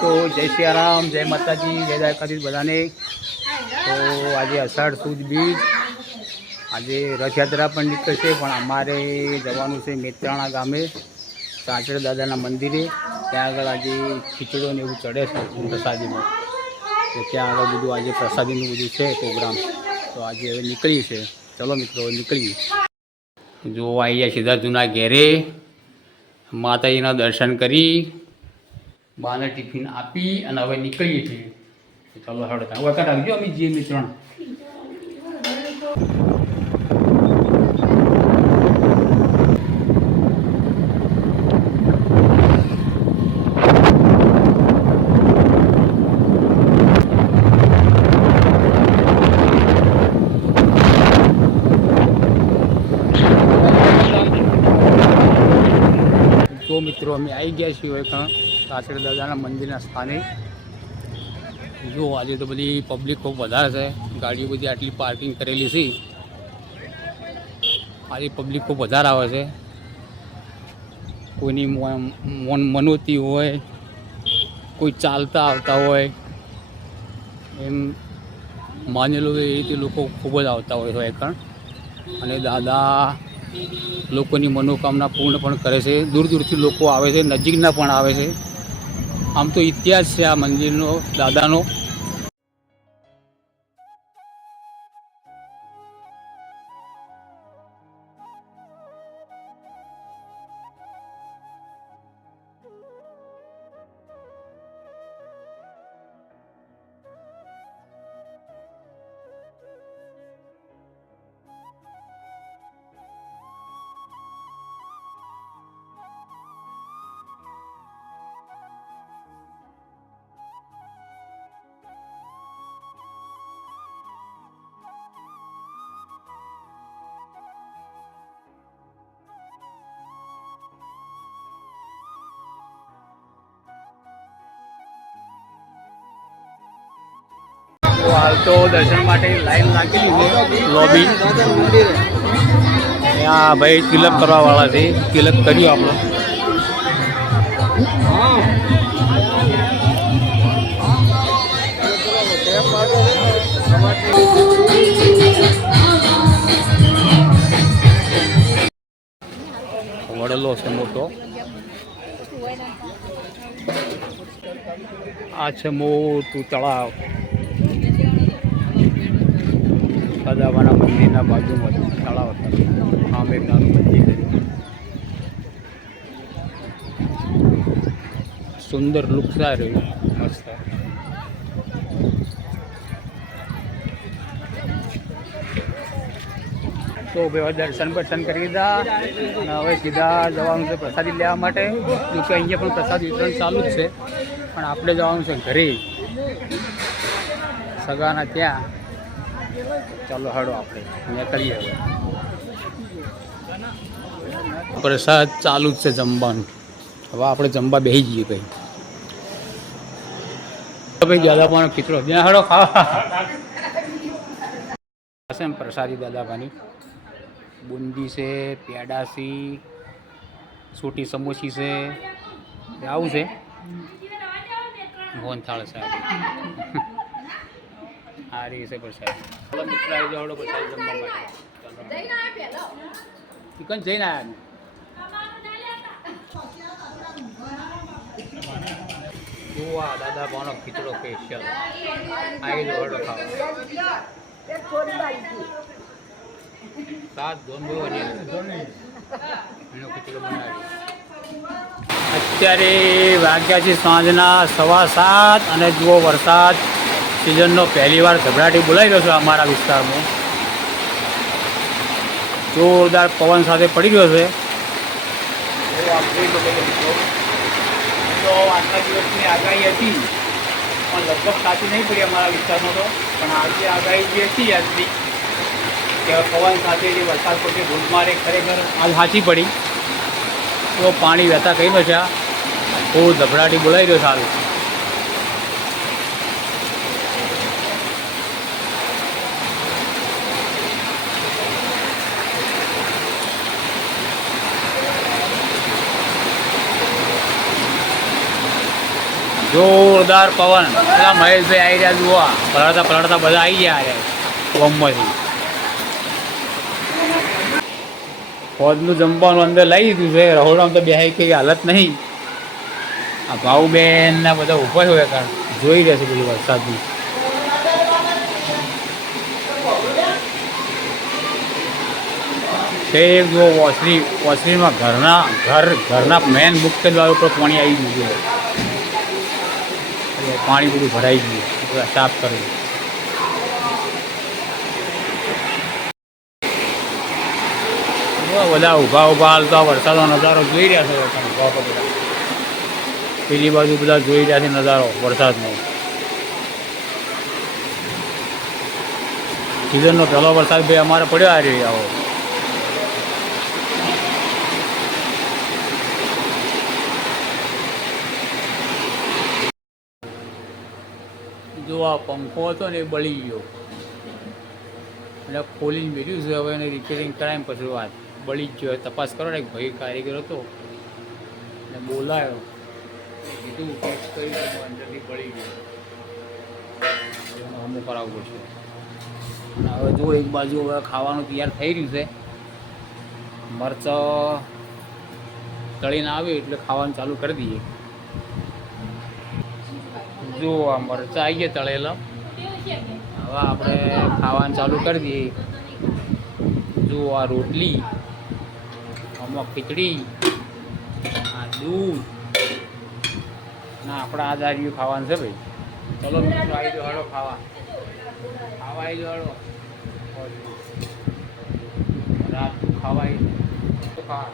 તો જય સિયારામ, જય માતાજી, જય દ્વારકાધીશ બધાને. તો આજે અષાઢ સુદ બીજ, આજે રથયાત્રા પણ નીકળશે, પણ અમારે જવાનું છે મેત્રાણા ગામે સાંચળ દાદાના મંદિરે. ત્યાં આગળ આજે ખીચડો ને એવું ચડે છે પ્રસાદીમાં, તો ત્યાં આગળ બધું આજે પ્રસાદીનું બધું છે પ્રોગ્રામ. તો આજે હવે નીકળીએ છે. ચલો મિત્રો નીકળીએ. જો અહીંયા સીધા જૂના ઘેરે માતાજીના દર્શન કરી, બાને ટિફિન આપી અને હવે નીકળીએ છીએ. ચાલો હડતા વખત આવજો, અમે જઈએ મિત્રણ. તો મિત્રો અમે આવી ગયા છીએ સાંચળ દાદાના મંદિરના સ્થાને. જો આજે તો બધી પબ્લિક ખૂબ વધારે છે, ગાડીઓ બધી આટલી પાર્કિંગ કરેલી છે. આજે પબ્લિક ખૂબ વધારે આવે છે. કોઈની મનોતી હોય, કોઈ ચાલતા આવતા હોય, એમ માનેલું એ રીતે લોકો ખૂબ જ આવતા હોય છે એકણ. અને દાદા લોકોની મનોકામના પૂર્ણ પણ કરે છે. દૂર દૂરથી લોકો આવે છે, નજીકના પણ આવે છે. આમ તો ઇતિહાસ છે આ મંદિરનો, દાદાનો. તો હાલ તો દર્શન માટે લાઈન લાગેલી છે લોબી. ત્યાં ભાઈ તિલક કરવા વાળા છે, તિલક કર્યું આપણો. વડલો છે મોટો. આ છે મોટું તળાવ દાદાના મંદિરના બાજુમાં તળાવ હતા. આમ એક નાનું મંદિર, સુંદર લુક સારું, મસ્ત. તો ભાઈ દર્શન કરી દીધા અને હવે સીધા જવાનું છે પ્રસાદી લેવા માટે. જોકે અહીંયા પણ પ્રસાદ વિતરણ ચાલુ જ છે, પણ આપણે જવાનું છે ઘરે સગાના ત્યાં. ચાલો હાડો આપણે અહીંયા કરીએ. હવે પ્રસાદ ચાલુ જ છે જમવાનું. હવે આપણે જમવા બેસી જઈએ ભાઈ. દાદા પણ ખીચડો ત્યાં હાડો ખાવા છે પ્રસાદી દાદાભાની. બુંદી છે, પેડા છે, છોટી સમોસી છે, આવું છે. મોહનથાળ છે આ રહી છે પ્રસાદ. મિત્ર આવી જાવ પ્રસાદ જમવા માટે. ચિકન જઈને આવ્યા જોવા દાદા ભાવનો ખીચડો સ્પેશિયલ આવી જાવ હડો ખાવા. અત્યારે વાગ્યા છે સાંજના 7:15 અને જુઓ વરસાદ સિઝનનો પહેલી વાર ધબડાટી બોલાવી રહ્યો છે અમારા વિસ્તારમાં. જોરદાર પવન સાથે પડી રહ્યો છે. તો આટલા દિવસની આગાહી હતી, પણ લગભગ સાચી નહીં પડી અમારા વિસ્તારમાં તો. પણ આજે આગાહી જે હતી આજની કે પવન સાથે જે વરસાદ પડશે ધૂળમારે, ખરેખર આ સાચી પડી. તો પાણી વહેતા કહી બચ્યા, બહુ ધબડાટી બોલાવી રહ્યો સારું. જોરદાર પવન. પેલા મહેશભાઈ આવી રહ્યા, જુઓ પલળતા બધા આવી ગયા ગોમમાંથી. ફોજનું જમવાનું અંદર લઈ દીધું છે. રહોડામાં તો બેહાઈ કઈ હાલત નહીં. આ ભાઉબેન ને બધા ઊભા હોય કારણ જોઈ રહેશે બધું વરસાદનું. એક જો ઓસરીમાં ઘરના મેન મુખ્ય દ્વાર ઉપર પાણી આવી ગયું છે. પાણી બધું ભરાઈ ગયું, બધા સાફ કર્યું. બધા ઊભા હાલતા વરસાદનો નજારો જોઈ રહ્યા છે. બધા પેલી બાજુ બધા જોઈ રહ્યા છે નજારો વરસાદનો. સિઝનનો પહેલો વરસાદ ભાઈ અમારે પડ્યો આ રહી આવો. જો આ પંખો હતો ને એ બળી ગયો એટલે ખોલીને બેઠ્યું છે. હવે એને રિપેરિંગ કરાવીને પછી વાત બળી જ ગયો. તપાસ કરો ને, એક ભાઈ કારીગર હતો ને બોલાયો, કીધું ટેસ્ટ કરી અંદરથી બળી ગયો. અમુક કરાવવું પડશે. હવે જો એક બાજુ હવે ખાવાનું તૈયાર થઈ રહ્યું છે. મરચાં તળીને આવે એટલે ખાવાનું ચાલુ કરી દઈએ. જો આ મરચાં આવી ગયા તળેલા, હવે આપણે ખાવાનું ચાલુ કરી દઈએ. જો આ રોટલી, આમાં ખીચડી, આ દૂધ ના આપણા આ દારિયું ખાવાનું છે ભાઈ. ચલો મિત્રો આવી જાઓ, હળો ખાવા આવી જાઓ, હળો રાત ખાવા આવી ખાવા.